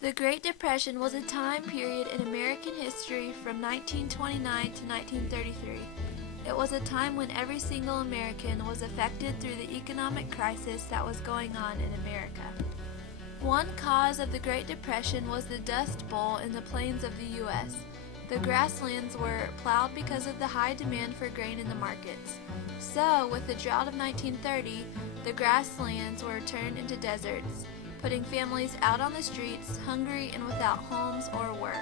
The Great Depression was a time period in American history from 1929 to 1933. It was a time when every single American was affected through the economic crisis that was going on in America. One cause of the Great Depression was the Dust Bowl in the plains of the U.S. The grasslands were plowed because of the high demand for grain in the markets. So, with the drought of 1930, the grasslands were turned into deserts, putting families out on the streets, hungry and without homes or work.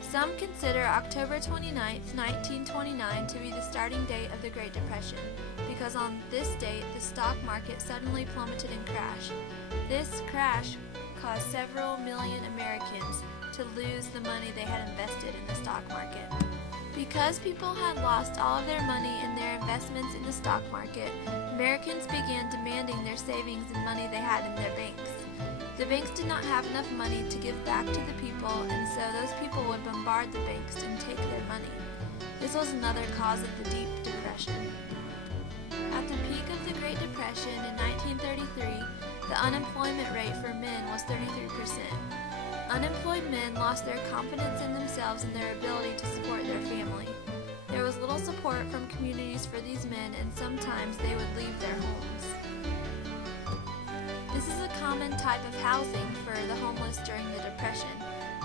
Some consider October 29, 1929 to be the starting date of the Great Depression, because on this date the stock market suddenly plummeted and crashed. This crash caused several million Americans to lose the money they had invested in the stock market. Because people had lost all of their money in their investments in the stock market, Americans began demanding their savings and money they had in their banks. The banks did not have enough money to give back to the people, and so those people would bombard the banks and take their money. This was another cause of the Deep Depression. At the peak of the Great Depression in 1933, the unemployment rate for men was 33%. Unemployed men lost their confidence in themselves and their ability to support their family. There was little support from communities for these men, and sometimes they would leave their homes. This is a common type of housing for the homeless during the Depression.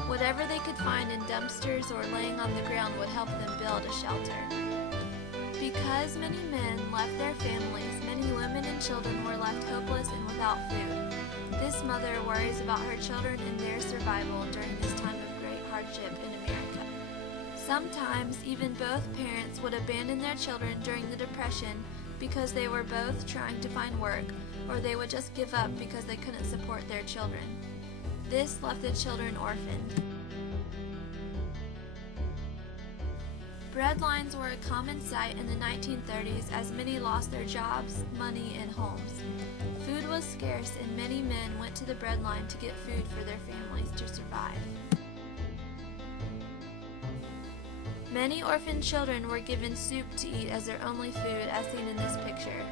Whatever they could find in dumpsters or laying on the ground would help them build a shelter. Because many men left their families, many women and children were left hopeless and without food. This mother worries about her children and their survival during this time of great hardship in America. Sometimes even both parents would abandon their children during the Depression because they were both trying to find work, or they would just give up because they couldn't support their children. This left the children orphaned. Breadlines were a common sight in the 1930s as many lost their jobs, money, and homes. Food was scarce and many men went to the breadline to get food for their families to survive. Many orphaned children were given soup to eat as their only food, as seen in this picture.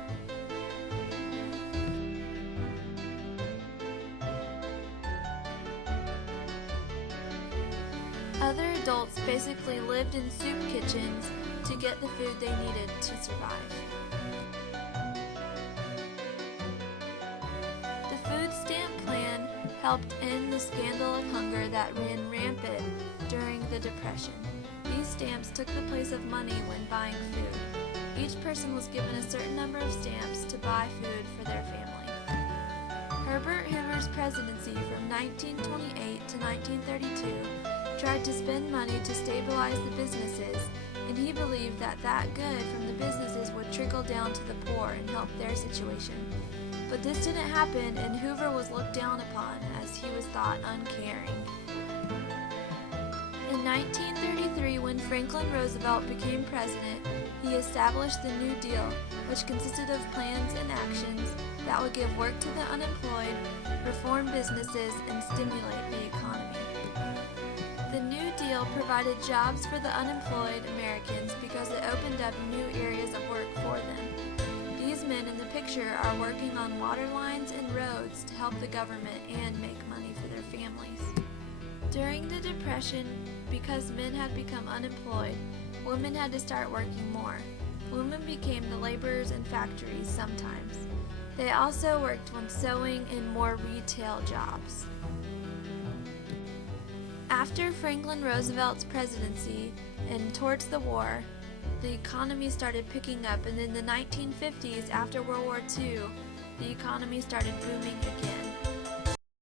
Other adults basically lived in soup kitchens to get the food they needed to survive. The food stamp plan helped end the scandal of hunger that ran rampant during the Depression. These stamps took the place of money when buying food. Each person was given a certain number of stamps to buy food for their family. Herbert Hoover's presidency from 1928 to 1932 tried to spend money to stabilize the businesses, and he believed that good from the businesses would trickle down to the poor and help their situation. But this didn't happen, and Hoover was looked down upon as he was thought uncaring. In 1933, when Franklin Roosevelt became president, he established the New Deal, which consisted of plans and actions that would give work to the unemployed, reform businesses, and stimulate the economy. The New Deal provided jobs for the unemployed Americans because it opened up new areas of work for them. These men in the picture are working on water lines and roads to help the government and make money for their families. During the Depression, because men had become unemployed, women had to start working more. Women became the laborers in factories sometimes. They also worked on sewing and more retail jobs. After Franklin Roosevelt's presidency and towards the war, the economy started picking up, and in the 1950s, after World War II, the economy started booming again.